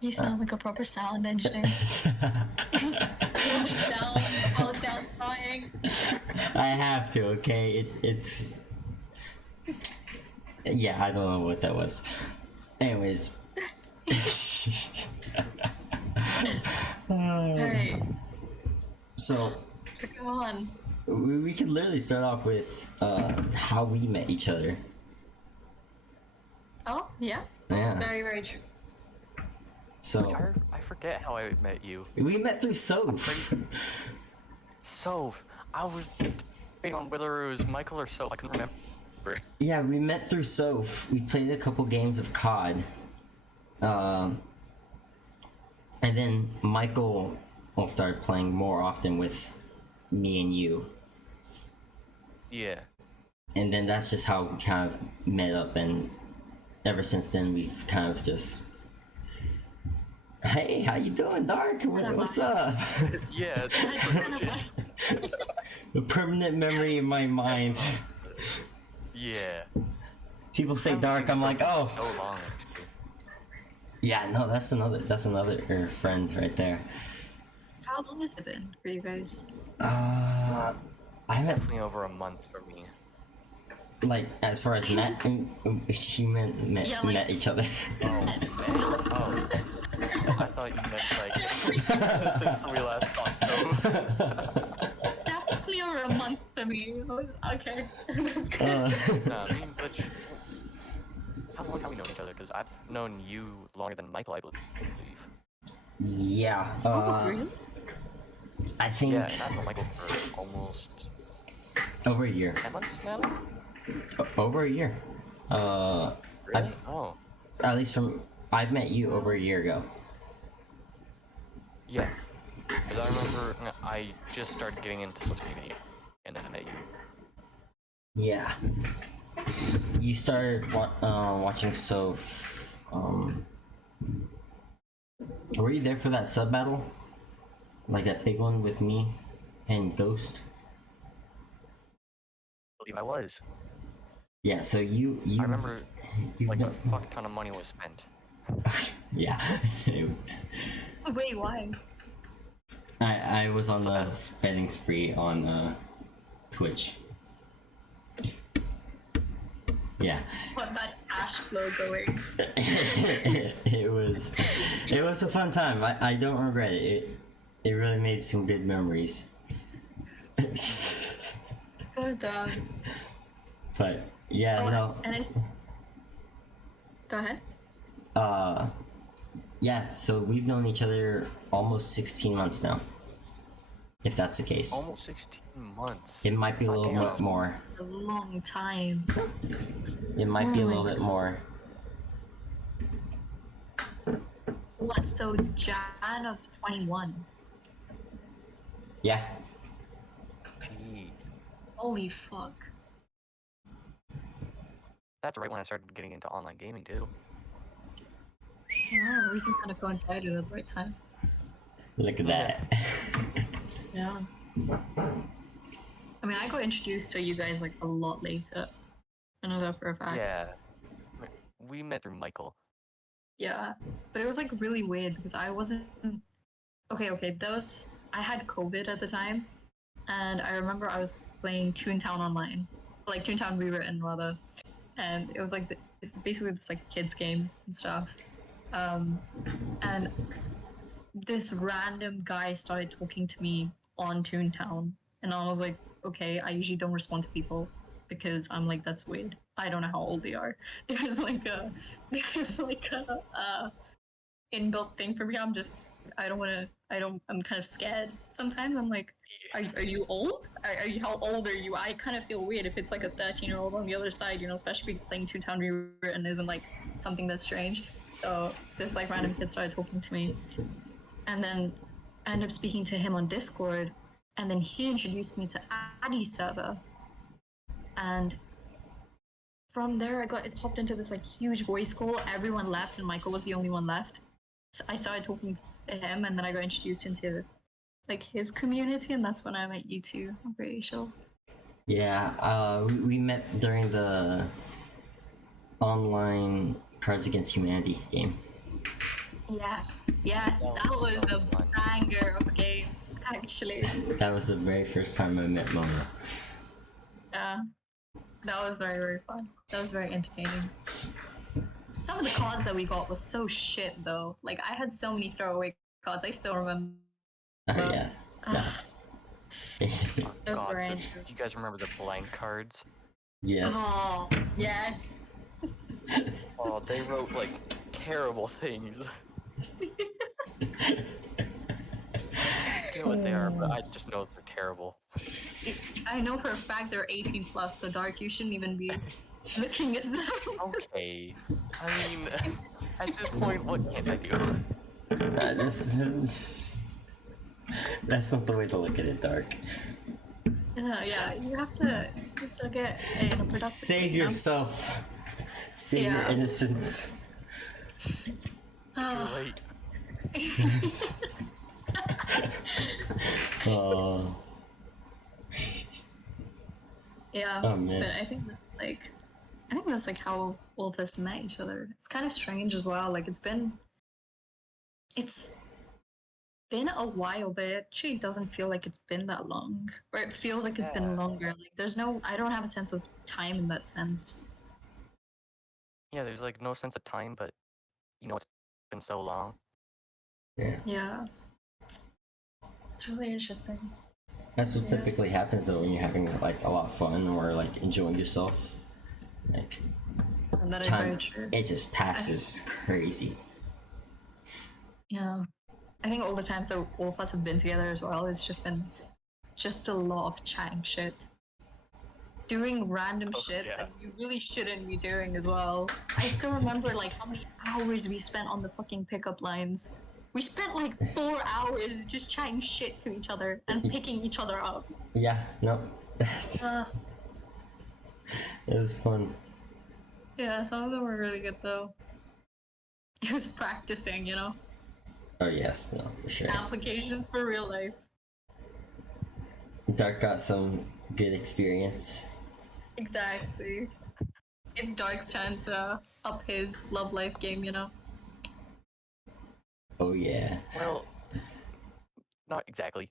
You sound like a proper sound engineer. All down, crying. I have to, okay? It's yeah, I don't know what that was. Anyways. Alright, So go on. we could literally start off with how we met each other. Oh, yeah? Yeah. Very, very true. So I forget how I met you. we met through Soph. So, I was debating on whether it was Michael or so. I couldn't remember. Yeah, we met through Soph. We played a couple games of COD. And then Michael will start playing more often with me and you. Yeah. And then that's just how we kind of met up, and ever since then we've kind of just, hey, how you doing, Dark? What's up? Yeah. That's kind of like, A permanent memory in my mind. Yeah. People say Dark, I'm like, oh, So long, actually. yeah, no, that's another friend right there. how long has it been for you guys? I met, Definitely over a month for me. like, as far as met, she met Yeah, like- met each other. Oh, man. Oh. I thought you meant like since we last saw so. Definitely over a month for me. Okay. Nah, I mean, but how long have we known each other? Because I've known you longer than Michael, I believe. Yeah. Really? I think Yeah, and I've known Michael for almost over a year. 10 months now. Over a year. Really? Oh. At least from I've met you over a year ago. Yeah. Because I remember I just started getting into social media, and then I met you. Yeah. You started watching Soph. Were you there for that sub battle? Like that big one with me and Ghost? I believe I was. Yeah. So you. I remember you like a know- fuck ton of money was spent. Yeah. Wait, why? I was on the spending spree on Twitch. Yeah. What that cash flow going? it was a fun time. I don't regret it. It really made some good memories. Oh, damn. But yeah, Oh, no. and it's... Go ahead. Yeah, so we've known each other almost 16 months now. If that's the case. Almost 16 months. It might be a little Fucking bit more. A long time. It might be a Oh my little bit more. What, so Jan of 21? Yeah. Jeez. Holy fuck. That's right when I started getting into online gaming too. Yeah, everything kind of coincided at the right time. Look at that. Yeah. I mean, I got introduced to you guys like a lot later. I know that for a fact. Yeah. We met through Michael. Yeah. But it was like really weird because I wasn't. Okay, I had COVID at the time. And I remember I was playing Toontown Online. Like Toontown Rewritten, rather. And it was like, it's basically this like kids game and stuff. And this random guy started talking to me on Toontown, and I was like, okay, I usually don't respond to people because I'm like, that's weird. I don't know how old they are. There's like a inbuilt thing for me. I'm kind of scared sometimes. I'm like, are you old? Are you, how old are you? I kind of feel weird if it's like a 13-year-old on the other side, especially playing Toontown Rewritten isn't like something that's strange. So this like random kid started talking to me, and then I ended up speaking to him on Discord, and then he introduced me to Addy's server, and from there I hopped into this like huge voice call. Everyone left, and Michael was the only one left. So I started talking to him, and then I got introduced into like his community, and that's when I met you two. I'm pretty sure. Yeah, we met during the online Cards Against Humanity game. Yes, yes, That that was was so a fun. banger of a game, actually. That was the very first time I met Momo. Yeah, that was very, very fun. That was very entertaining. Some of the cards that we got was so shit, though. Like, I had so many throwaway cards, I still remember. Oh yeah. Ah, Oh, Those God, were do interesting. you guys remember the blank cards? Yes. Oh, yes. Oh, they wrote like terrible things. I forget what they are, but I just know they're terrible. I know for a fact they're 18 plus, so Dark, you shouldn't even be looking at them. Okay. I mean, at this point, what can I do? That's not the way to look at it, Dark. Yeah, you have to get a productive. Save yourself. Save your Yeah. innocence. Too Oh, late. Oh. yeah, Oh, man. but I think that's like how all of us met each other. It's kind of strange as well. Like it's been a while, but it actually doesn't feel like it's been that long. Or it feels like it's been Yeah. longer. Like I don't have a sense of time in that sense. Yeah, there's like no sense of time, but you know, it's been so long. Yeah. Yeah. It's really interesting. That's what Yeah. typically happens though when you're having like a lot of fun or like enjoying yourself. Like And that is very time, true. it just passes crazy. Yeah. I think all the times that all of us have been together as well, it's just been just a lot of chatting shit. Doing random Oh, shit yeah. that you really shouldn't be doing as well. I still remember like how many hours we spent on the fucking pickup lines. We spent like 4 hours just chatting shit to each other and picking each other up. Yeah, no. Uh, It was fun. yeah, some of them were really good though. It was practicing, you know? Oh yes, no, for sure. Applications for real life. Dark got some good experience. Exactly. It's Dark's trying to up his love life game, you know? Oh yeah. Well, not exactly.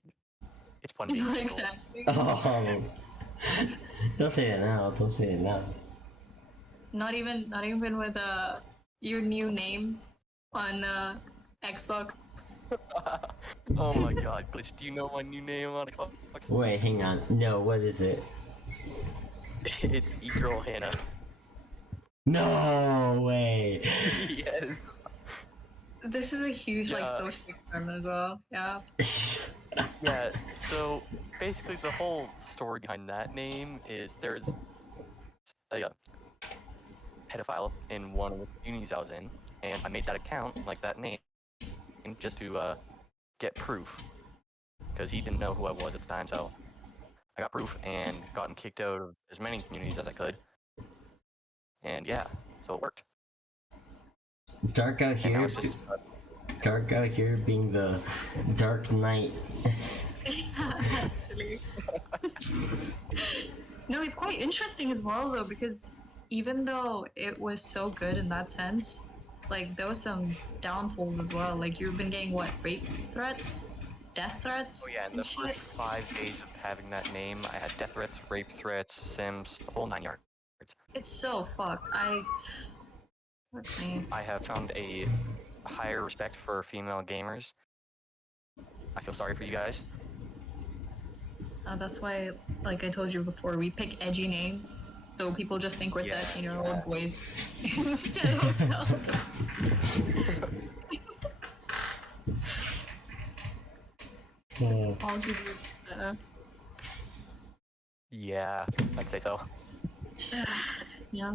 It's fun being single. Exactly. Oh. Don't say it now. Don't say it now. Not even with your new name on Xbox. Oh my God, Glitch! Do you know my new name on Xbox? Wait, hang on. No, what is it? It's E-Girl Hannah. No way. Yes. This is a huge like Yeah. social experiment as well. Yeah. Yeah, so basically the whole story behind that name is there's a pedophile in one of the communities I was in, and I made that account, like that name, just to get proof. Because he didn't know who I was at the time, so I got proof and got him kicked out of as many communities as I could. And yeah, so it worked. Dark out And now here. it's just Dark out here being the Dark Knight. Actually. No, it's quite interesting as well though, because even though it was so good in that sense, like there was some downfalls as well. Like you've been getting what, rape threats? Death threats? oh yeah, in the and shit? first 5 days of having that name, I had death threats, rape threats, sims, the whole 9 yards. It's so fucked. Fuck me. I have found a higher respect for female gamers. I feel sorry for you guys. That's why, like I told you before, we pick edgy names, so people just think we're Yeah, 13-year-old yeah. boys instead of. Oh. I'll give you. Yeah, I'd say so. Yeah.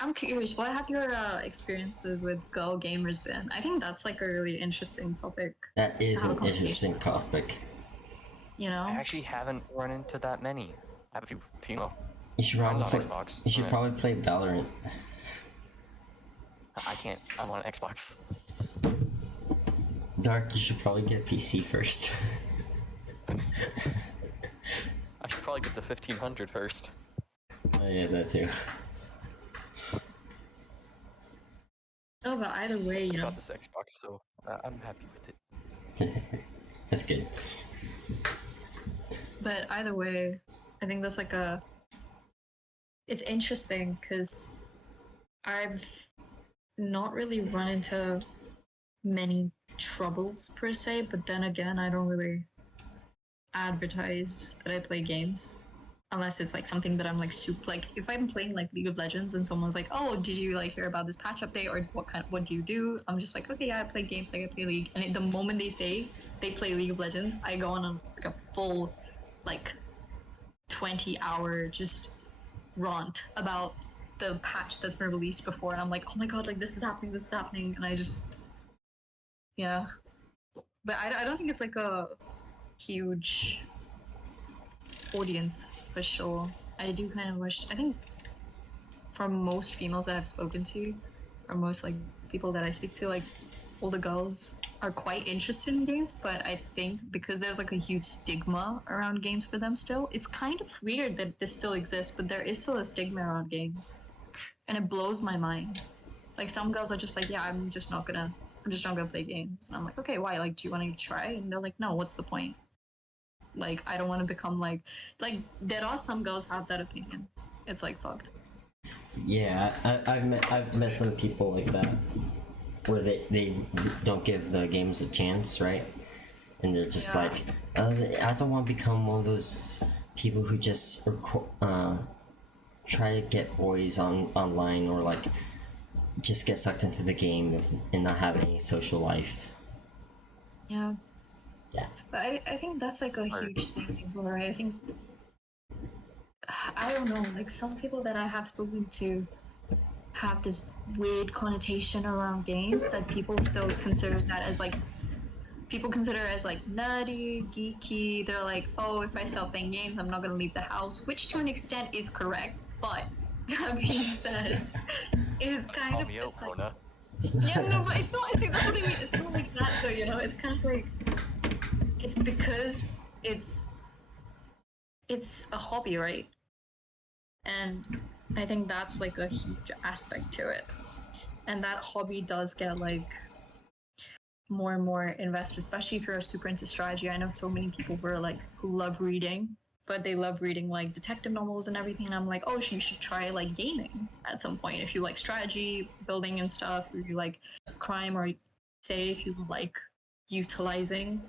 I'm curious. What have your experiences with girl gamers been? I think that's like a really interesting topic. That is Have a an conversation. interesting topic. You know. I actually haven't run into that many. I have a few female You should friends probably on play, Xbox. you should Yeah. probably play Valorant. I can't. I'm on Xbox. Dark, you should probably get PC first. I should probably get the 1500 first. Oh yeah, that too. No, but either way, you Just know. got this Xbox, so I'm happy with it. That's good. But either way, I think that's like a. It's interesting because I've not really run into many troubles per se, but then again, I don't really advertise that I play games unless it's like something that I'm like super like if I'm playing like League of Legends and someone's like, oh, did you like hear about this patch update or what do you do? I'm just like, okay, yeah, I play games, like I play League, and the moment they say they play League of Legends, I go on like a full like 20-hour just rant about the patch that's been released before, and I'm like, oh my god, like this is happening, and I just yeah. But I don't think it's like a huge audience for sure. I do kind of wish. I think from most females that I've spoken to, or most like people that I speak to, like all the girls are quite interested in games. But I think because there's like a huge stigma around games for them still, it's kind of weird that this still exists. But there is still a stigma around games, and it blows my mind. Like some girls are just like, yeah, I'm just not gonna play games. And I'm like, okay, why? Like, do you want to try? And they're like, no, what's the point? Like, I don't want to become like there are some girls have that opinion. It's like fucked. Yeah, I've met some people like that, where they don't give the games a chance, right? And they're just Yeah. like, I don't want to become one of those people who just try to get boys online, or like just get sucked into the game and not have any social life. Yeah. Yeah. But I think that's like a huge thing as well, right? I think I don't know, like some people that I have spoken to have this weird connotation around games that people still consider that as like people consider as like nerdy, geeky. They're like, oh, if I stop playing games, I'm not gonna leave the house, which to an extent is correct, but that being said, is kind Call of me out, just like Kona. yeah, no, but it's not. I think that's what I mean. It's not like that though, you know. It's kind of like it's because it's a hobby, right? And I think that's like a huge aspect to it. And that hobby does get like more and more invested, especially if you're super into strategy. I know so many people who love reading, but they love reading like detective novels and everything. And I'm like, oh, you should try like gaming at some point if you like strategy building and stuff, or you like crime, or say if you like utilizing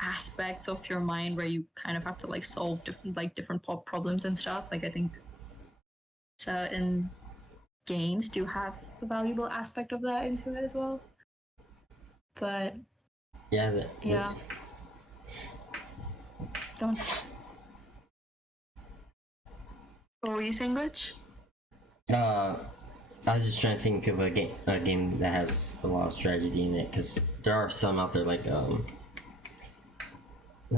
aspects of your mind where you kind of have to like solve different problems and stuff. Like I think certain games do have a valuable aspect of that into it as well. But Yeah. yeah. Don't. What were you saying, Glitch? I was just trying to think of a game that has a lot of strategy in it, because there are some out there like not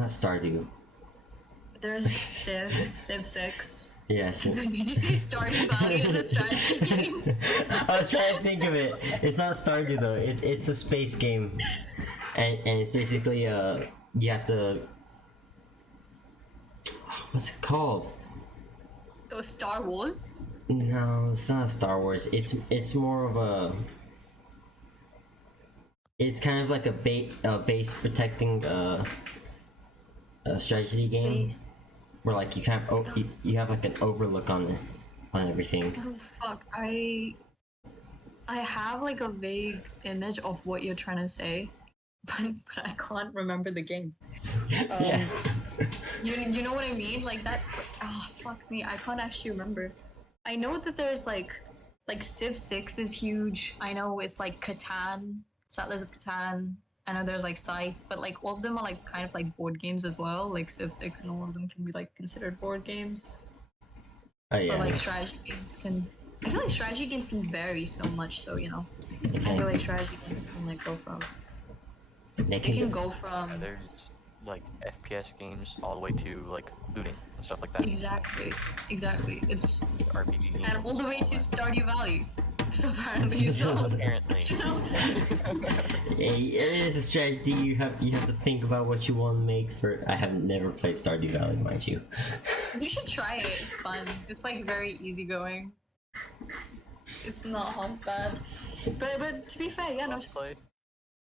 Stardew. There's Civ 6. Yes. Did you say Stardew Valley in a strategy game? I was trying to think of it. It's not Stardew though. It's a space game, and it's basically you have to. What's it called? It was Star Wars. No, it's not Star Wars. It's more of a. It's kind of like a base protecting a strategy game, Base. where like you kind of you have like an overlook on everything. Oh fuck! I have like a vague image of what you're trying to say, but I can't remember the game. Yeah. You know what I mean? Like that. Oh fuck me! I can't actually remember. I know that there's like Civ 6 is huge. I know it's like Catan, Settlers of Catan. I know there's like Scythe, but like all of them are like kind of like board games as well. Like Civ 6 and all of them can be like considered board games. Oh yeah. But like strategy games can. I feel like strategy games can vary so much, though. You know, I Okay. feel like strategy games can like go from. They They can can go. go from There's like FPS games all the way to like looting and stuff like that. exactly. It's RPG games. and all the way to that. Stardew Valley. So apparently, so Apparently. you know. It is a strategy. You have to think about what you want to make for. I have never played Stardew Valley, mind you. You should try it. It's fun. It's like very easygoing. It's not half bad. But to be fair, yeah, no. Play.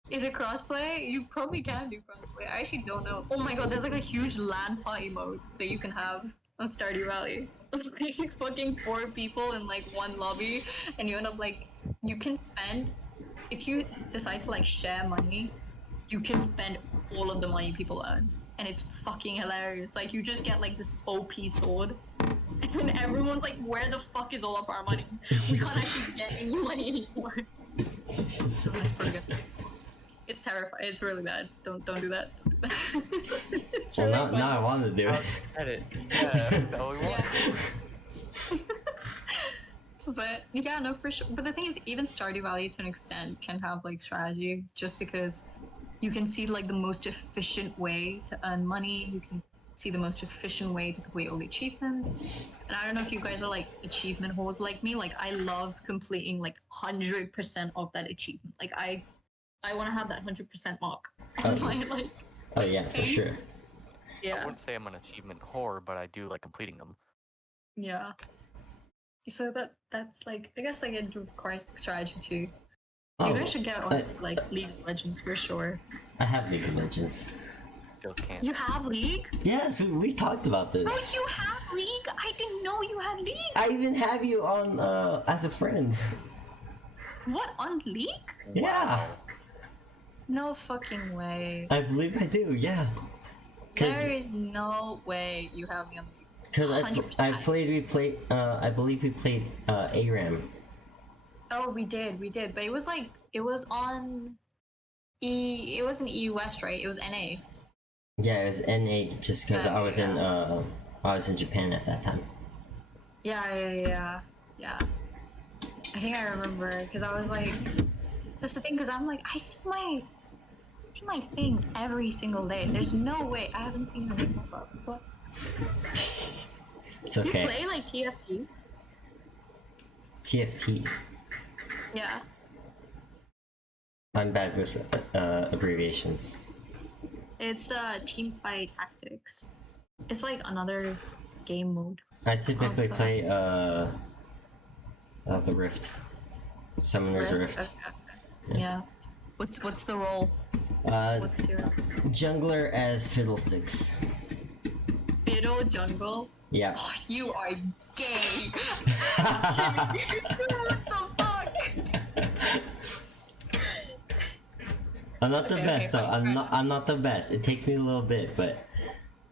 Is it crossplay? You probably can do crossplay. I actually don't know. Oh my god, there's like a huge LAN party mode that you can have on Stardew Valley. Like fucking 4 people in like one lobby, and you end up like you can spend if you decide to like share money, you can spend all of the money people earn, and it's fucking hilarious. Like you just get like this OP sword, and everyone's like, "Where the fuck is all of our money? We can't actually get any money anymore." It's pretty good. It's terrifying. It's really bad. Don't do that. It's Well, really now I want to do it. At it. Yeah. No, we want. But yeah, no, for sure. But the thing is, even Stardew Valley to an extent can have like strategy, just because you can see like the most efficient way to earn money. You can see the most efficient way to complete all the achievements. And I don't know if you guys are like achievement whores like me. Like I love completing like 100% of that achievement. Like I want to have that 100% mark. Oh. Like, Oh yeah, for sure. I yeah, wouldn't say I'm an achievement whore, but I do like completing them. yeah. So that's like I guess like it requires strategy too. You Oh, guys should get on like League of Legends for sure. I have League of Legends. Still can't. You have League? Yes, we talked about Oh, this. you have League? I didn't know you had League. I even have you on as a friend. What, on League? Yeah, No fucking way. I believe I do. Yeah, There is no way you have me on League. because I 100%. played. I believe we played ARAM. Oh, we did, but it was like it was on it wasn't EU West, right? It was NA. Yeah, it was NA just because I was in Yeah. I was in Japan at that time. Yeah. I think I remember because I was like, that's the thing because I'm like I see my thing every single day. There's no way I haven't seen her name pop up. What? It's You okay. play like TFT? TFT. Yeah. I'm bad with abbreviations. It's Team Fight Tactics. It's like another game mode. I typically Okay. play the Rift. Summoner's Rift. Okay. Yeah. What's the role? What's your Jungler as Fiddlesticks. Fiddle Jungle? Yeah. Oh, you are gay. What the fuck? I'm not the Okay, best okay, though. fine. I'm not the best. It takes me a little bit, but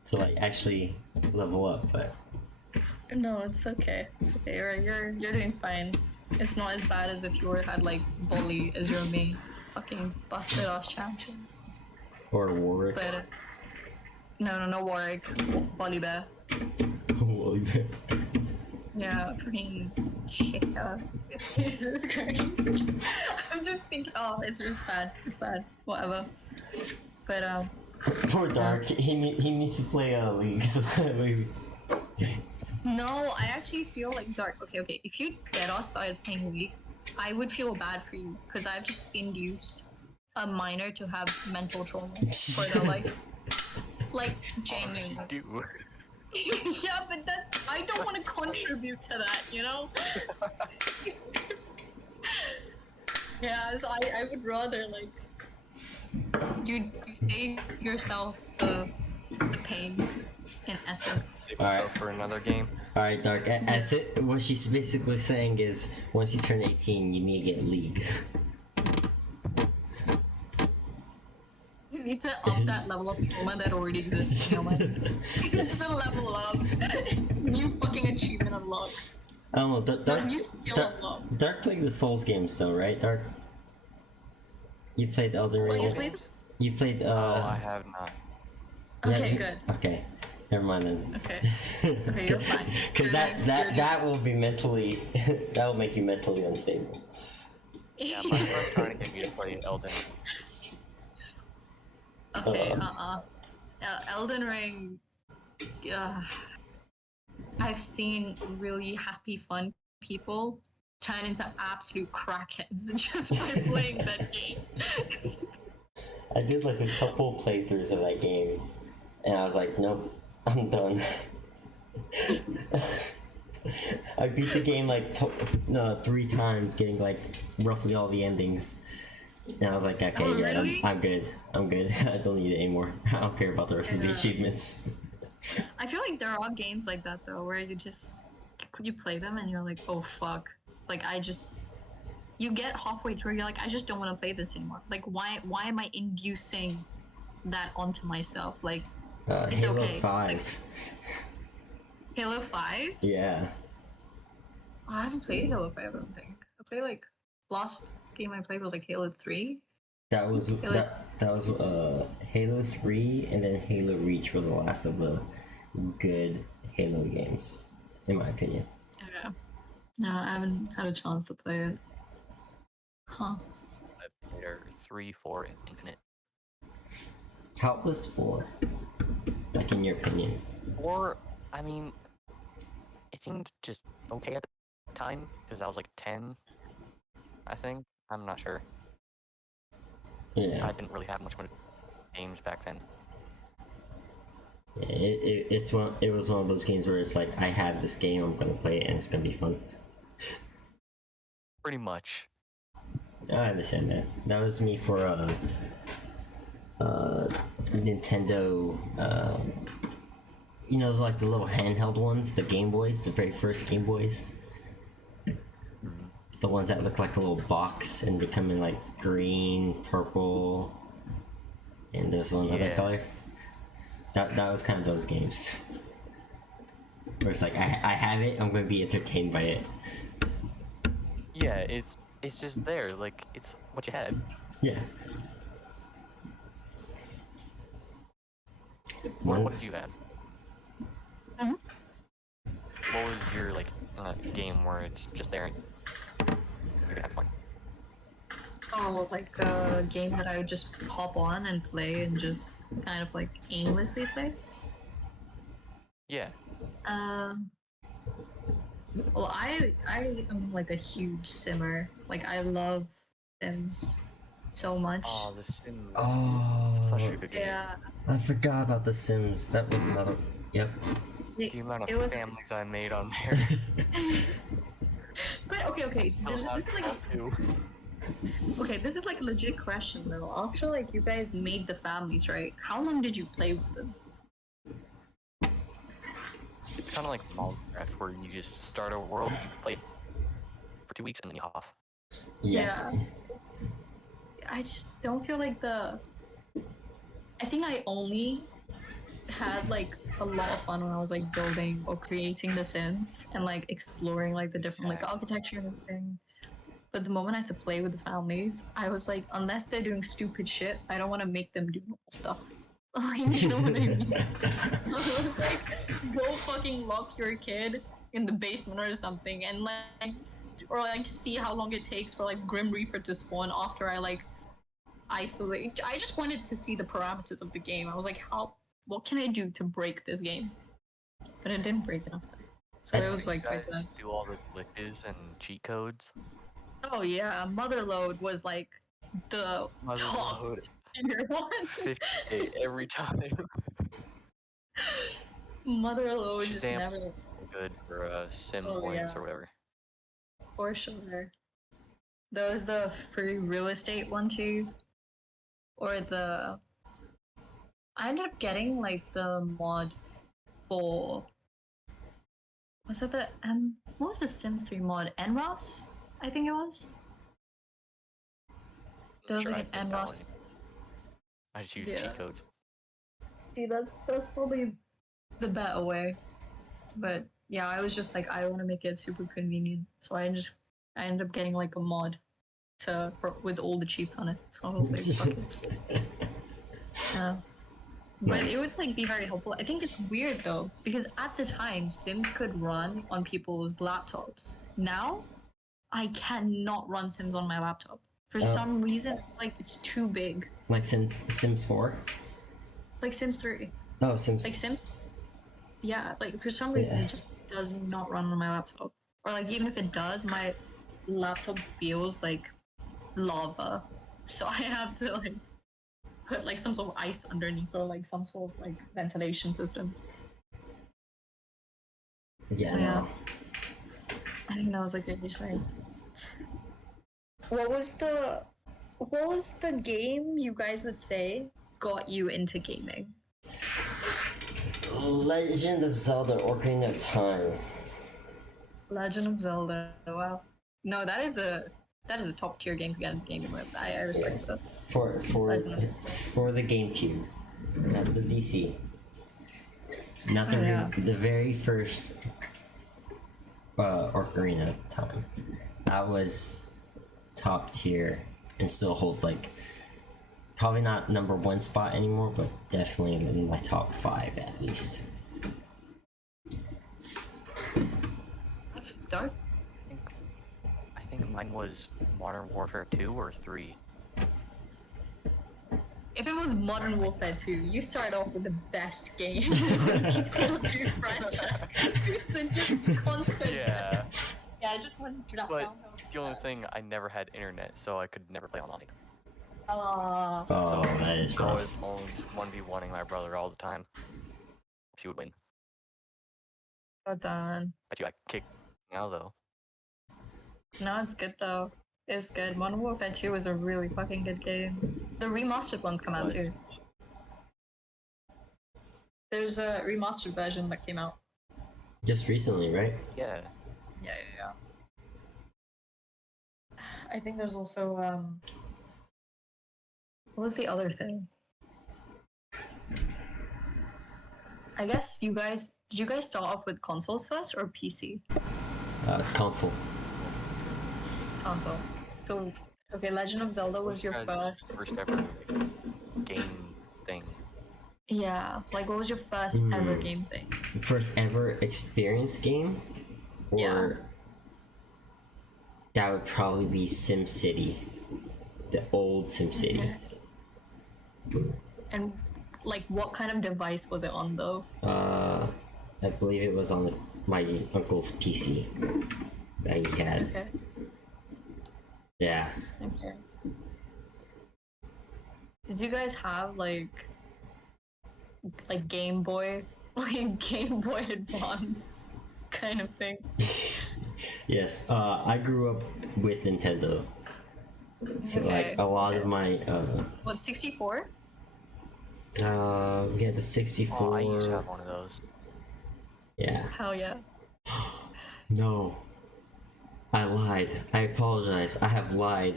to like actually level up. But No, it's okay. It's okay. You're doing fine. It's not as bad as if you had like Volley as your main fucking busted ass champion. or Warwick. But no Warwick. Volley Bear. Yeah, fucking shit. Jesus Christ. I'm just thinking. Oh, it's bad. It's bad. Whatever. But Poor Dark. He needs to play a league. So that maybe. no, I actually feel like Dark. Okay. If you get us started playing League, I would feel bad for you because I've just induced a minor to have mental trauma for their life. Like genuinely. Do. Yeah, but I don't want to contribute to that, you know? Yeah, so I would rather like you save yourself the pain in essence. Save Alright. myself for another game. All right, Dark. As it, what she's basically saying is, once you turn 18, you need to get League. You need to up that level of trauma that already exists in your life. It's the level up. New fucking achievement unlocked. I don't know. Dark. New skill Dark, unlocked. Dark played the Souls games though, right? Dark. You played Elden What, Ring. you played this? You played. Oh, I have not. Okay, you- good. Okay, never mind then. Okay. Okay, you're fine. Because You're that will be mentally. That will make you mentally unstable. Yeah, my friend's trying to get me to play Elden. Okay, Elden Ring. I've seen really happy, fun people turn into absolute crackheads just by playing that game. I did like a couple playthroughs of that game, and I was like, nope, I'm done. I beat the game like 3 times, getting like roughly all the endings. And I was like, okay, Oh, yeah, really? I'm good. I'm good. I don't need it anymore. I don't care about the rest of the Yeah. achievements. I feel like there are games like that though, where you play them and you're like, oh fuck, like you get halfway through, you're like, I just don't want to play this anymore. Like, why am I inducing that onto myself? Like, it's Halo okay. 5. Like, Halo 5? Yeah. Oh, I haven't played Halo 5, I don't think. I played like last game I played was like Halo 3. That was Halo- that was Halo 3 and then Halo Reach were the last of the good Halo games, in my opinion. Yeah. No, I haven't had a chance to play it. Huh. Later 3, 4, and Infinite. How was 4? Like in your opinion? 4, I mean, it seemed just okay at the time because I was like 10, I think. I'm not sure. Yeah. I didn't really have much money games back then. It was one of those games where it's like, I have this game, I'm gonna play it, and it's gonna be fun. Pretty much. I understand that. That was me for Nintendo. You know, like the little handheld ones, the Game Boys, the very first Game Boys. The ones that look like a little box and they come in like green, purple, and there's one other Yeah. color. That was kind of those games. Where it's like, I have it, I'm going to be entertained by it. Yeah, it's just there. Like, it's what you had. Yeah. What did you have? Mhm. What was your like game where it's just there and you can have fun? Oh, like a game that I would just hop on and play and just kind of like aimlessly play. Yeah. Well, I am like a huge simmer. Like I love Sims so much. Oh, The Sims. Oh, Such a good game. Yeah, I forgot about The Sims. That was another. Yep. The amount it of was. families I made on there. But okay. Still have This is like all two. okay. This is like a legit question though. After like you guys made the families, right? How long did you play with them? It's kind of like Minecraft, where you just start a world, you play for 2 weeks, and then you off. Yeah. I just don't feel like the. I think I only had like a lot of fun when I was like building or creating the Sims and like exploring like the different like architecture and everything. But the moment I had to play with the families, I was like, unless they're doing stupid shit, I don't want to make them do normal stuff. Like, you know what I mean? I was like, go fucking lock your kid in the basement or something, and like, or like see how long it takes for like Grim Reaper to spawn after I like isolate. I just wanted to see the parameters of the game. I was like, what can I do to break this game? But it didn't break enough. So it was like, You guys do all the glitches and cheat codes. oh yeah, Motherload was like the top Motherload. tier one. 50 every time. Motherload just Shazam. never, Good for sim Oh, points yeah. or whatever. for sure. There was the free real estate one too, or the. I ended up getting like the mod for. Was it the What was the Sims 3 mod? Enros, I think it was. There was Sure, like I an did that Enros. one. I just use Yeah. cheat codes. See, that's probably the better way. But yeah, I was just like, I want to make it super convenient, so I ended up getting like a mod with all the cheats on it. So I was like, fuck it. But it would like be very helpful. I think it's weird though, because at the time Sims could run on people's laptops. Now, I cannot run Sims on my laptop. For some reason, like it's too big. Like Sims 4? Like Sims 3. Oh, Sims. Like Sims. Yeah, like for some reason Yeah. it just does not run on my laptop. Or like even if it does, my laptop feels like lava. So I have to like put like some sort of ice underneath or like some sort of like ventilation system. Yeah. Yeah. No. I think that was a good thing. What was the game you guys would say got you into gaming? Legend of Zelda: Ocarina of Time. Legend of Zelda. Wow. No, that is a top tier game to get into gaming with. I respect that. For Legend for the GameCube, not the DC. Not the Oh, yeah. the very first Ocarina of Time. That was top tier and still holds like probably not number one spot anymore, but definitely in my top 5 at least. Dark? I think mine was Modern Warfare 2 or 3. If it was Modern Warfare 2, you start off with the best game in Call of Duty franchise. And just constant. Yeah, Yeah, I just went through that. but the only thing, I never had internet, so I could never play online. Oh, Oh, So that is I rough. was always 1v1ing my brother all the time. She would win. well done. But you got kicked now though. No, it's good though. It's good. Modern Warfare 2 was a really fucking good game. The remastered ones come out too. There's a remastered version that came out. Just recently, right? Yeah. Yeah. I think there's also what was the other thing? I guess did you guys start off with consoles first or PC? Console. Console. So okay, Legend of Zelda was your Guys' first. first ever game thing. Yeah, like what was your first ever game thing? First ever experience game? Or Yeah. that would probably be SimCity. The old SimCity. And like what kind of device was it on though? I believe it was on my uncle's PC that he had. Okay. Yeah. Okay. Did you guys have like Game Boy, like Game Boy Advance kind of thing? Yes. I grew up with Nintendo. So Okay. like a lot of my What, 64? we had the 64. Oh, I used to have one of those. Yeah. Hell yeah. No. I lied. I apologize. I have lied.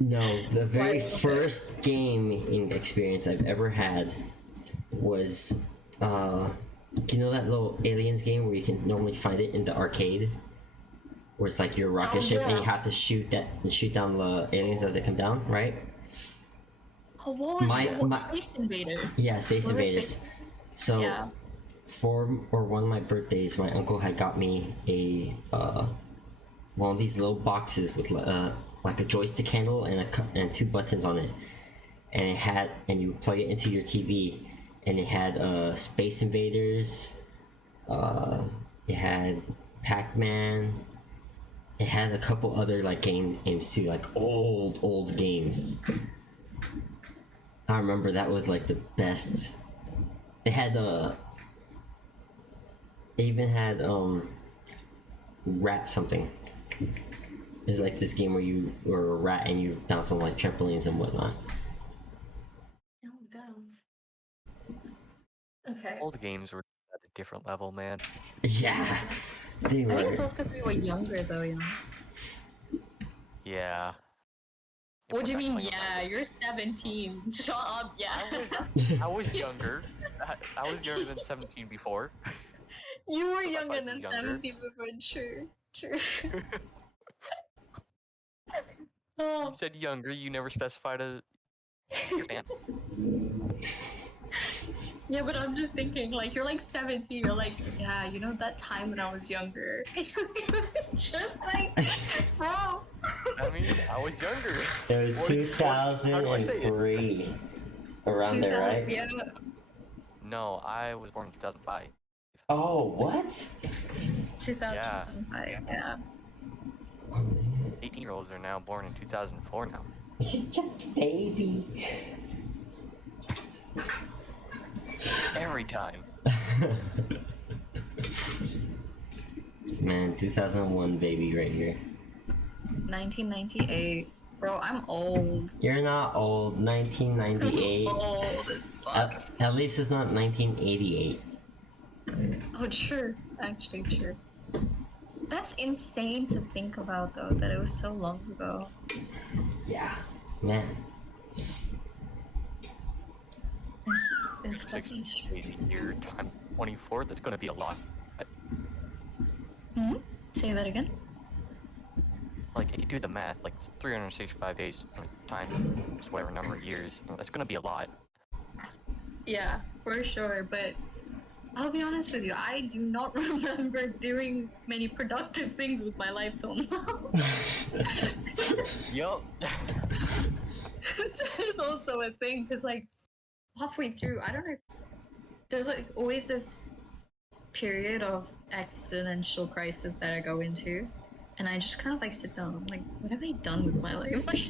No, the very Why? first gaming experience I've ever had was you know that little aliens game where you can normally find it in the arcade? Where it's like your rocket Oh, ship and you yeah. have to shoot down the aliens as they come down, right? Oh, what was My- it? What, my- Space Invaders? Yeah, Space What was Invaders. Space- So Yeah. for one of my birthdays, my uncle had got me a one of these little boxes with like a joystick handle and 2 buttons on it, and you plug it into your TV, and it had Space Invaders, it had Pac-Man, it had a couple other like games too, like old games. I remember that was like the best. It had it even had rat something. It's like this game where you were a rat and you bounce on like trampolines and whatnot. Oh, damn. Okay. Old games were at a different level, man. Yeah, they I were. think it's also because we were younger though, you know. Yeah. What do you mean, Like, yeah? You're 17. Shut up, yeah. I was younger. I was younger than 17 before. You were So that's why younger this than is younger. 17 before, true. Oh. You said younger, you never specified a span. Yeah, but I'm just thinking, like, you're like 17, you're like, yeah, you know that time when I was younger? It's just like, bro. I mean, I was younger. It was How do I say it? 2003, around there, right? Yeah, No, I was born in 2005. Oh, what? 2005, yeah. 18-year-olds are now born in 2004 now. Just baby. Every time. Man, 2001 baby right here. 1998. Bro, I'm old. You're not old. 1998. Old as fuck. At least it's not 1988. Oh, true. Actually, true. That's insane to think about, though, that it was so long ago. Yeah, man. It's such a... Year time 24. That's gonna be a lot. Hmm? Say that again? Like, if you do the math, like 365 days times whatever number of years, that's gonna be a lot. Yeah, for sure, but I'll be honest with you, I do not remember doing many productive things with my life till now. Yup. It's also a thing, because, like, halfway through, I don't know, there's, like, always this period of existential crisis that I go into, and I just kind of, like, sit down, I'm like, what have I done with my life? Like,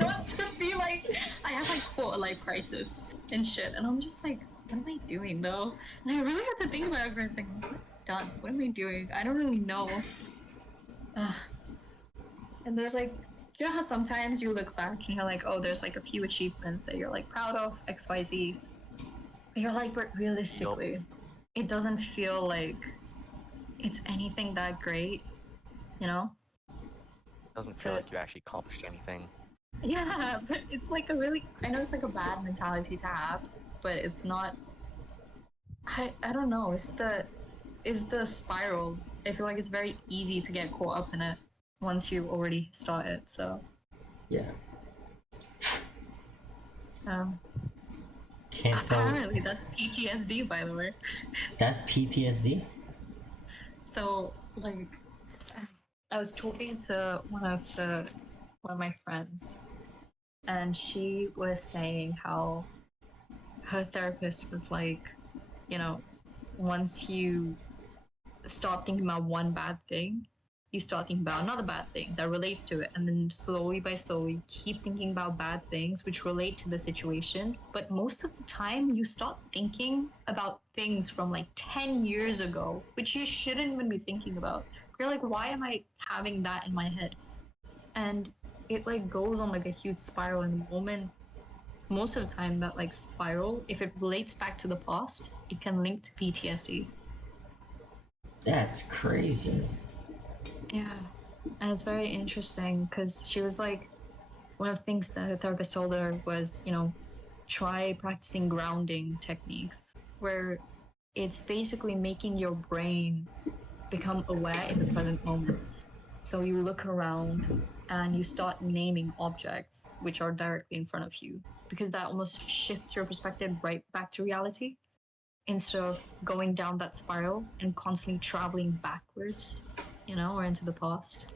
not to be like, I have, like, quarter-life crisis and shit, and I'm just like, what am I doing, though? And I really had to think about it for a second. What have I done? What am I doing? I don't really know. And there's, like, you know how sometimes you look back and you're like, oh, there's, like, a few achievements that you're, like, proud of, XYZ. But you're like, but realistically, it doesn't feel like it's anything that great, you know? Doesn't feel like you actually accomplished anything. Yeah, but it's like a really, I know it's like a bad mentality to have, but it's not, I don't know, it's the spiral. I feel like it's very easy to get caught up in it once you already started, so. Yeah. Um, Can't tell. apparently that's PTSD, by the way. That's PTSD? So, like, I was talking to one of my friends, and she was saying how her therapist was like, you know, once you start thinking about one bad thing, you start thinking about another bad thing that relates to it, and then slowly by slowly keep thinking about bad things which relate to the situation. But most of the time you start thinking about things from like 10 years ago, which you shouldn't even be thinking about. You're like, why am I having that in my head? And it like goes on like a huge spiral, and the moment, most of the time, that like spiral, if it relates back to the past, it can link to PTSD. That's crazy. Yeah, and it's very interesting because she was like, one of the things that her therapist told her was, you know, try practicing grounding techniques, where it's basically making your brain become aware in the present moment. So you look around and you start naming objects which are directly in front of you, because that almost shifts your perspective right back to reality, instead of going down that spiral and constantly traveling backwards, you know, or into the past.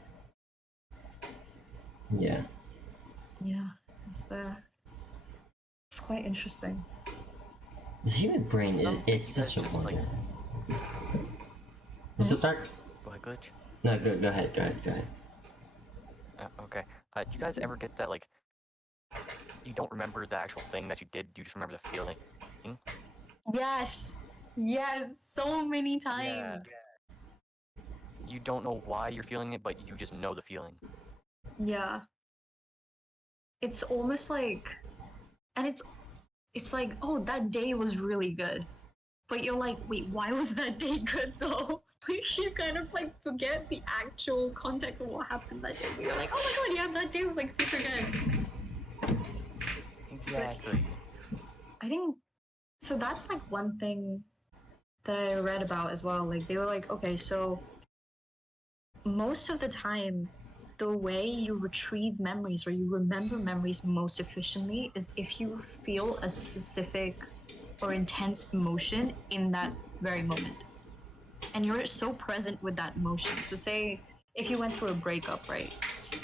Yeah. Yeah, it's quite interesting. The human brain is it's such a wonder. What's up, Dark? Go ahead, Glitch. No, go ahead, go ahead. Okay. Do you guys ever get that, like, you don't remember the actual thing that you did, you just remember the feeling? Yes, so many times. You don't know why you're feeling it, but you just know the feeling. Yeah. It's almost like, and it's like, oh, that day was really good. But you're like, wait, why was that day good though? Like, you kind of like forget the actual context of what happened that day. But you're like, oh my god, yeah, that day was like super good. Exactly. I think, so that's like one thing that I read about as well. Like, they were like, okay, so most of the time, the way you retrieve memories or you remember memories most efficiently is if you feel a specific or intense emotion in that very moment. And you're so present with that emotion. So say if you went through a breakup, right?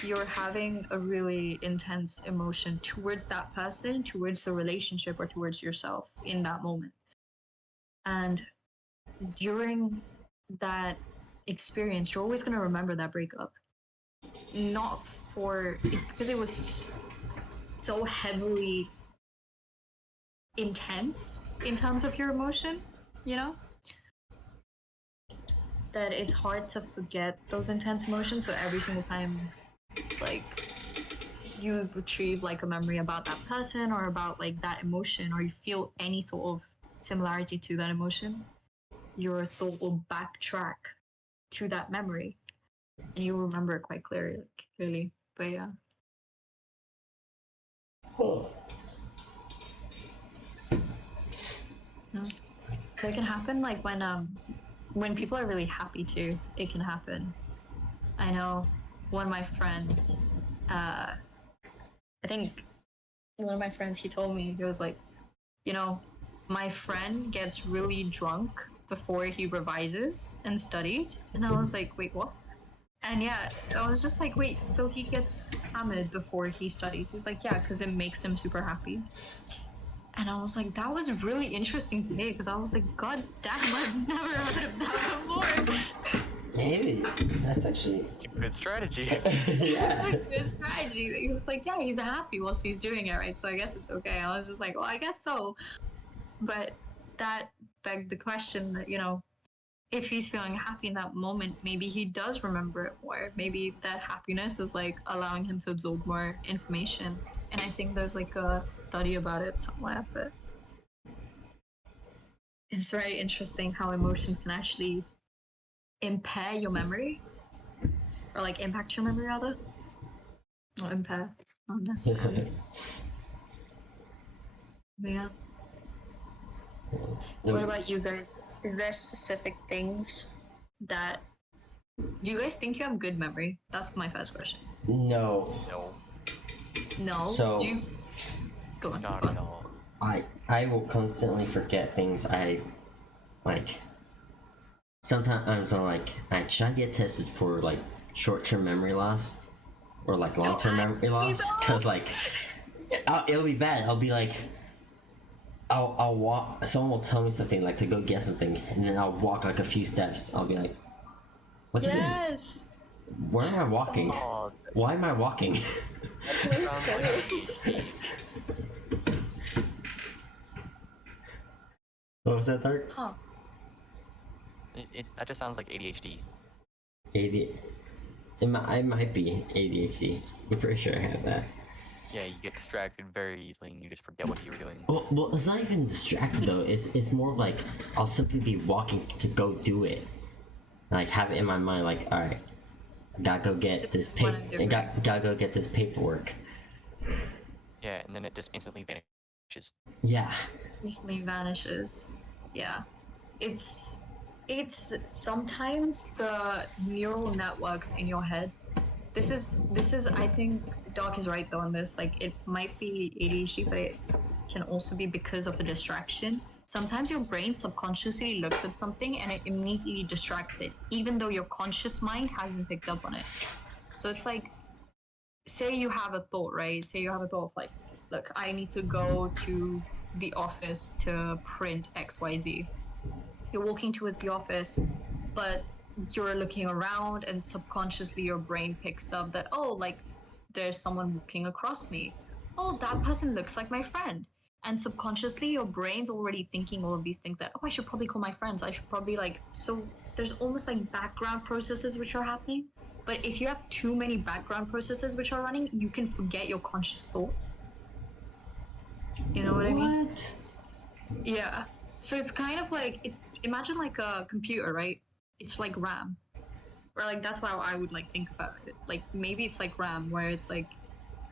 You're having a really intense emotion towards that person, towards the relationship, or towards yourself in that moment. And during that experience, you're always going to remember that breakup. Not for, it's because it was so heavily intense in terms of your emotion, you know? that it's hard to forget those intense emotions. So every single time, like, you retrieve like a memory about that person or about like that emotion, or you feel any sort of similarity to that emotion, your thought will backtrack to that memory, and you'll remember it quite clearly. But yeah. No. That can happen like when people are really happy too. It can happen. I know one of my friends, I think one of my friends, he told me, he was like, you know, my friend gets really drunk before he revises and studies. And I was like, wait, what? And yeah, I was just like, wait, so he gets hammered before he studies? He's like, yeah, because it makes him super happy. And I was like, that was really interesting to me, because I was like, God damn, I've never heard of that before. Maybe that's actually It's a good strategy. yeah. Good strategy. He was like, yeah, he's happy whilst he's doing it, right? So I guess it's okay. I was just like, well, I guess so. But that begged the question that, you know, if he's feeling happy in that moment, maybe he does remember it more. Maybe that happiness is like allowing him to absorb more information. And I think there's like a study about it somewhere, but it's very interesting how emotion can actually impair your memory, or like impact your memory rather. Not impair, not necessarily. But yeah. What about you guys? Is there specific things that do you guys think you have good memory? That's my first question. No. No, No. So- do you... Go on. not Go on. at all. I will constantly forget things. I like sometimes I'm like, should I get tested for like short-term memory loss or like long-term memory loss? Because like it'll be bad. I'll be like, I'll walk. Someone will tell me something like to go get something, and then I'll walk like a few steps. I'll be like, what is it? Yes. Where am I walking? Oh, Why am I walking? that sounds like ADHD. What was that third? Huh. That just sounds like ADHD. I might be ADHD. I'm pretty sure I have that. Yeah, you get distracted very easily and you just forget what you were doing. Well, it's not even distracted though. It's more of like I'll simply be walking to go do it, like have it in my mind. Like, all right, gotta go get this What paper. I'm doing. Gotta go get this paperwork. Yeah, and then it just instantly vanishes. Yeah. Instantly vanishes. Yeah. It's sometimes the neural networks in your head. This is I think Doc is right though on this. Like, it might be ADHD, but it can also be because of a distraction. Sometimes your brain subconsciously looks at something and it immediately distracts it, even though your conscious mind hasn't picked up on it. So it's like, say you have a thought, right? Say you have a thought of like, look, I need to go to the office to print XYZ. You're walking towards the office, but you're looking around and subconsciously your brain picks up that, oh, like there's someone walking across me. Oh, that person looks like my friend. And subconsciously your brain's already thinking all of these things that, oh, I should probably call my friends. I should probably like, so there's almost like background processes which are happening. But if you have too many background processes which are running, you can forget your conscious thought. You know what I mean? What? Yeah. So it's kind of like, it's, imagine like a computer, right? It's like RAM. Or like, that's how I would like think about it. Like, maybe it's like RAM, where it's like,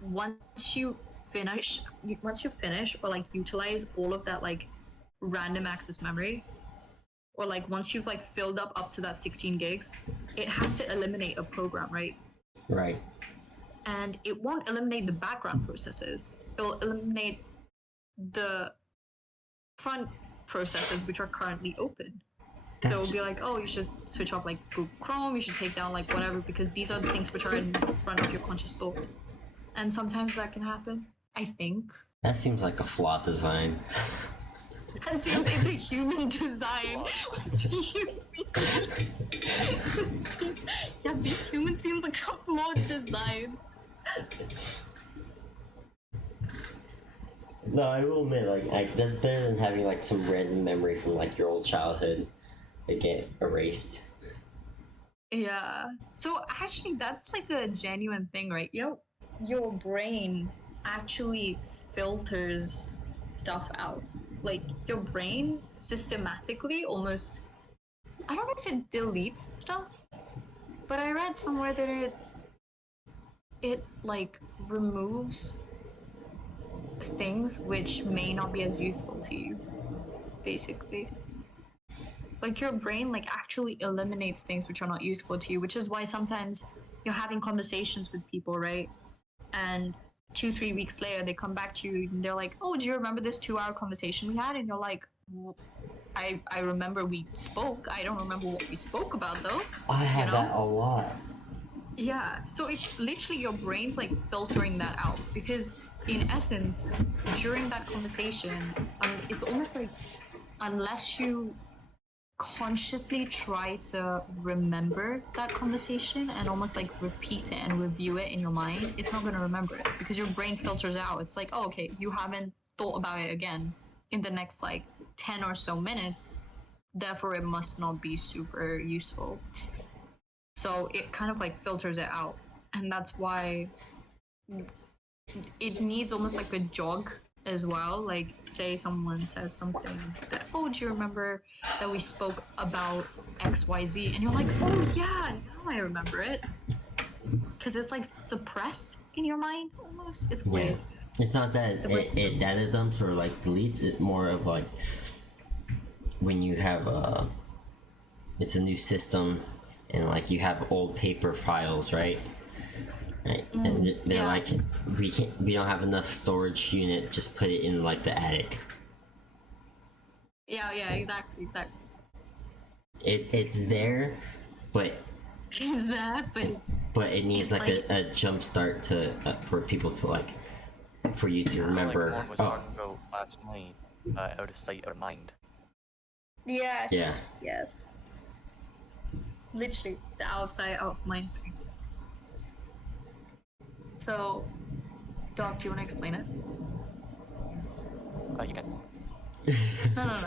once you finish or like utilize all of that like random access memory, or like once you've like filled up to that 16 gigs, it has to eliminate a program, right? Right. And it won't eliminate the background processes. It will eliminate the front processes which are currently open. So it'll be like, oh, you should switch off like Google Chrome, you should take down like whatever, because these are the things which are in front of your conscious thought. And sometimes that can happen, I think. That seems like a flawed design. And seems it's a human design. What do you mean? Yeah, the human seems like a flawed design. No, I will admit, like that's better than having like some random memory from like your old childhood that get erased. Yeah. So actually, that's like a genuine thing, right? You know, your brain actually filters stuff out. Like your brain systematically almost, I don't know if it deletes stuff, but I read somewhere that it like removes things which may not be as useful to you, basically. Like your brain like actually eliminates things which are not useful to you, which is why sometimes you're having conversations with people, right? And 2 3 weeks later they come back to you and they're like, oh, do you remember this 2 hour conversation we had? And you're like, I remember we spoke. I don't remember what we spoke about though. I have know? that a lot. Yeah, so it's literally your brain's like filtering that out because in essence during that conversation it's almost like unless you consciously try to remember that conversation and almost like repeat it and review it in your mind, it's not going to remember it because your brain filters out. It's like, oh, okay, you haven't thought about it again in the next like 10 or so minutes, therefore it must not be super useful. So it kind of like filters it out, and that's why it needs almost like a jog as well. Like, say someone says something that, oh, do you remember that we spoke about XYZ? And you're like, oh, yeah, now I remember it. Because it's like suppressed in your mind almost. It's weird. Yeah. It's not that it data dumps or like deletes it, more of like when you have it's a new system and like you have old paper files, right? Right. And they're like, we don't have enough storage unit, just put it in like the attic. Yeah, exactly. It's there, but Is that? But it needs like a jump start to for people to like, for you to remember. Like one was talking about last night, out of sight, out of mind. Yes. Yeah. Yes. Literally, the outside, out of mind thing. So, Doc, do you want to explain it? You can. No.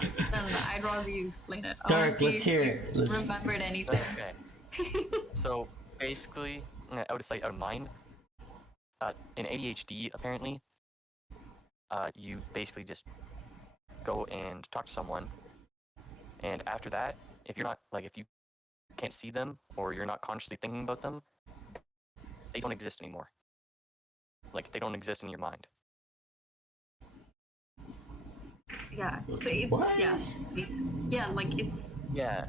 I'd rather you explain it. Dark, let's hear it. Remembered anything? Okay. So basically, out of sight, out of mind. In ADHD, apparently, you basically just go and talk to someone, and after that, if you can't see them or you're not consciously thinking about them, they don't exist anymore. Like, they don't exist in your mind. Yeah. What? Yeah. Like it's. Yeah.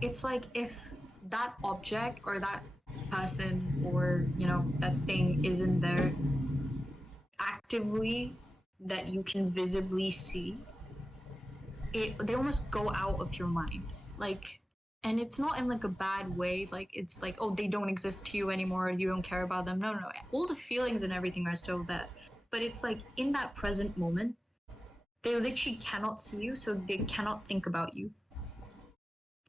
It's like if that object or that person or that thing isn't there actively that you can visibly see, they almost go out of your mind. Like, and it's not in like a bad way. Like, it's like, oh, they don't exist to you anymore. You don't care about them. No. All the feelings and everything are still there. But it's like in that present moment, they literally cannot see you, so they cannot think about you.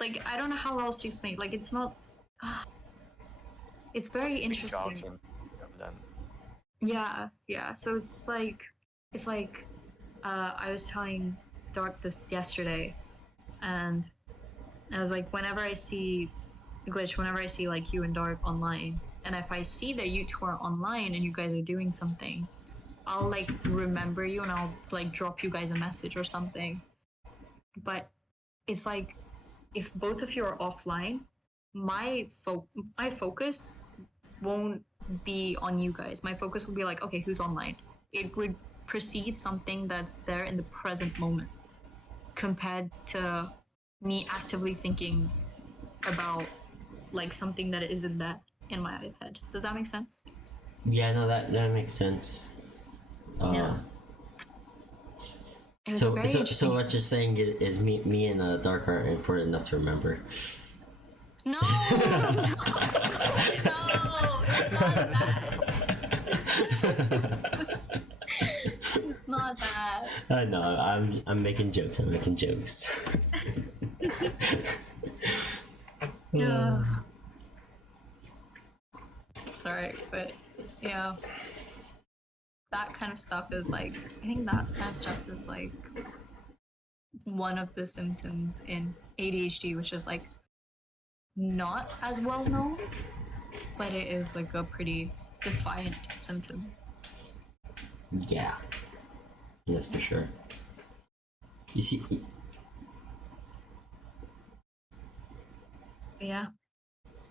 Like, I don't know how else to explain. Like, it's not. It's very interesting. Of them. Yeah. So it's like, I was telling Dark this yesterday, and I was like, whenever I see Glitch, whenever I see like you and Dark online, and if I see that you two are online and you guys are doing something, I'll like remember you and I'll like drop you guys a message or something. But it's like, if both of you are offline, my focus won't be on you guys. My focus will be like, okay, who's online? It would perceive something that's there in the present moment compared to me actively thinking about like something that isn't there in my head. Does that make sense? Yeah, no, that makes sense. Yeah. So what you're saying is me and Dark aren't important enough to remember. No, it's not that. No, I'm making jokes. Yeah. Sorry, but yeah, that kind of stuff is like, I think that kind of stuff is like one of the symptoms in ADHD, which is like not as well known, but it is like a pretty defiant symptom. Yeah, that's for sure. You see, Yeah.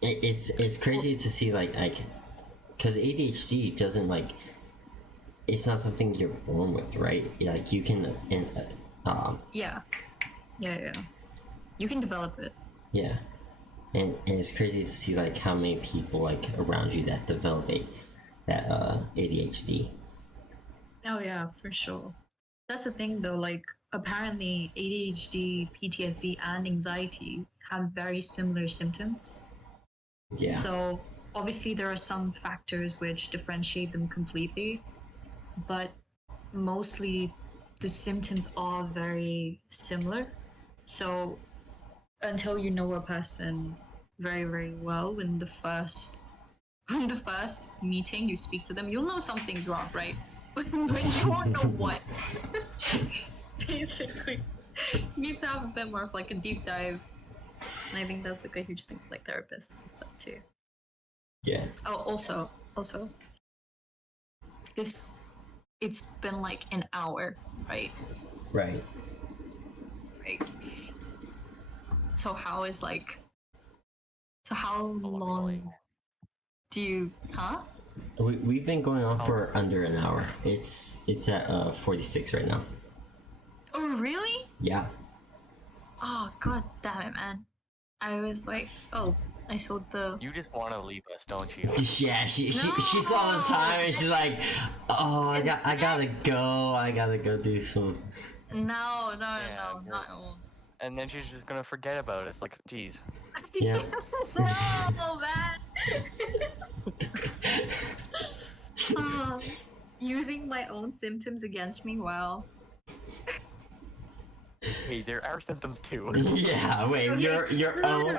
it's crazy to see like because ADHD doesn't like it's not something you're born with, right? Like you can Yeah. Yeah. You can develop it. yeah, and it's crazy to see like how many people like around you that develop that ADHD. Oh yeah, for sure. That's the thing though, like apparently ADHD, PTSD and anxiety have very similar symptoms. Yeah, So obviously there are some factors which differentiate them completely, but mostly the symptoms are very similar. So until you know a person very, very well in the first meeting you speak to them, you'll know something's wrong, right? But you won't know what. Basically, you need to have a bit more of like a deep dive, and I think that's like a huge thing for like therapists and stuff too. yeah, Oh, also, this it's been like an hour, right? right. Right. So how is like? So how long long do you? Huh? We've been going on for under an hour. It's at 46 right now. Oh really? Yeah. Oh god damn it, man! I was like, oh, I sold the. You just want to leave us, don't you? Yeah, she saw the time and she's like, oh, I gotta go do some. No, Yeah, not at all. And then she's just gonna forget about us. Like, geez. Yeah. No, man. Using my own symptoms against me. Wow. Hey, there are symptoms too. Yeah, wait, Okay. your own.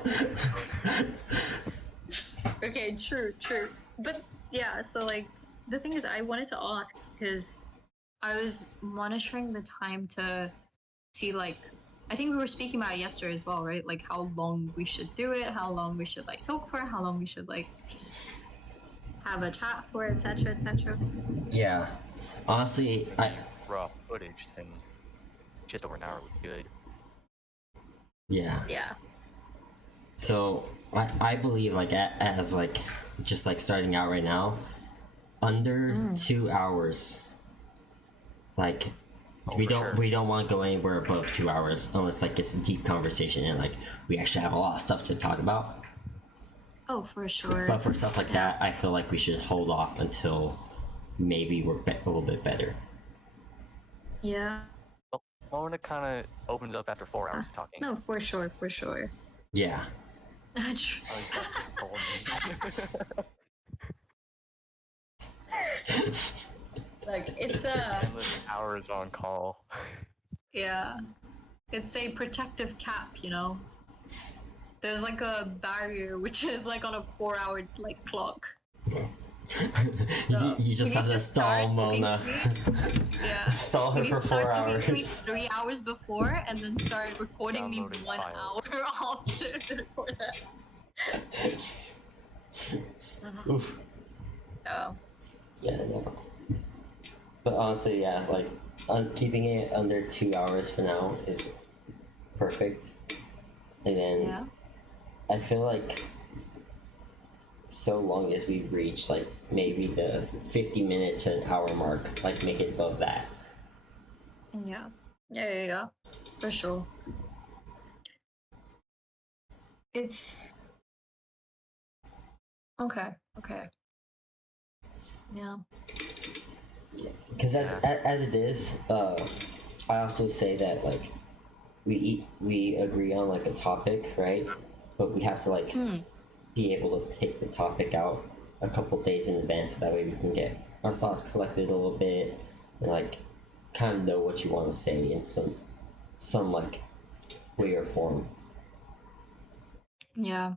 Okay, true. But yeah, so like the thing is, I wanted to ask because I was monitoring the time to see like. I think we were speaking about it yesterday as well, right? Like how long we should do it, how long we should like talk for, how long we should like just have a chat for, etc., etc. Yeah, honestly, I Raw footage, then just over an hour would be good. yeah. Yeah. So I believe like as like just like starting out right now, under 2 hours. Like we don't want to go anywhere above 2 hours unless like it's a deep conversation and like we actually have a lot of stuff to talk about. Oh, for sure. But for stuff like that, I feel like we should hold off until maybe we're a little bit better. Yeah. Mona kind of opens up after 4 hours of talking. No, for sure. Yeah. True. Oh, that's Like it's endless hours on call. yeah, it's a protective cap, you know. There's like a barrier which is like on a 4-hour like clock. you just have to stall Mona. Yeah. Stall her You need for to 4 start talking to me hours. 3 hours before, and then start recording me Downloading 1 files. hour after to record that. Oof. Oh. Yeah, no. But honestly, yeah, like keeping it under 2 hours for now is perfect. And then Yeah. I feel like so long as we reach like maybe the 50-minute to an hour mark, like make it above that. Yeah. For sure. It's okay. Yeah. Because as it is, I also say that like we agree on like a topic, right? But we have to like be able to pick the topic out a couple days in advance, so that way we can get our thoughts collected a little bit and like kind of know what you want to say in some like way or form. Yeah.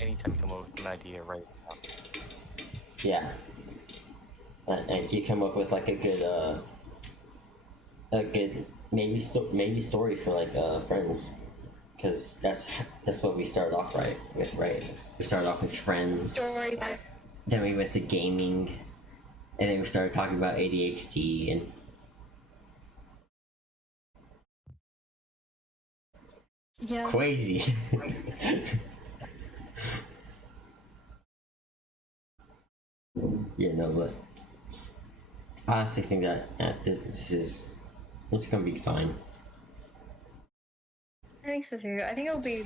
Anytime you come up with an idea, right? Yeah. And you come up with like a good maybe story for like friends, because that's what we started off with, right? We started off with friends, Story time. then we went to gaming, and then we started talking about ADHD and Yeah. crazy. Yeah, no, but I honestly think that it's gonna be fine. I think so too. I think it'll be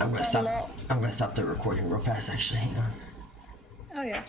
I'm gonna a stop. lot. I'm gonna stop the recording real fast. Actually, hang on. Oh yeah.